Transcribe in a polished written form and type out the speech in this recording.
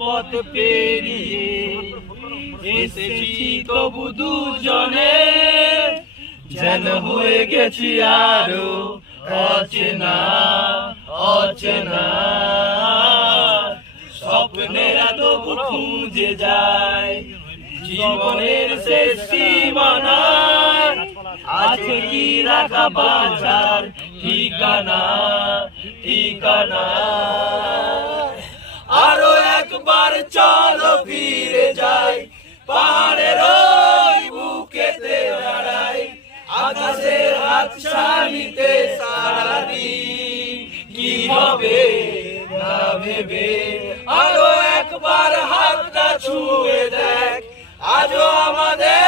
পথ পেরিয়ে এসেছি তবু দুজনে, যেন হয়ে গেছি আরো অচেনা অচেনা। স্বপ্নেরা তবু খুঁজে যায় জীবনের শেষ সীমানা, আছে কি রাখা বাঁচার ঠিকানা ঠিকানা। আরো একবার চলো ফিরে যাই পাহাড়ের ওই বুকেতে দাঁড়াই, আকাশের হাতছানিতে সারাদিন কি হবে না ভেবে। আরো একবার হাতটা ছুঁয়ে দেখ আজও আমাদের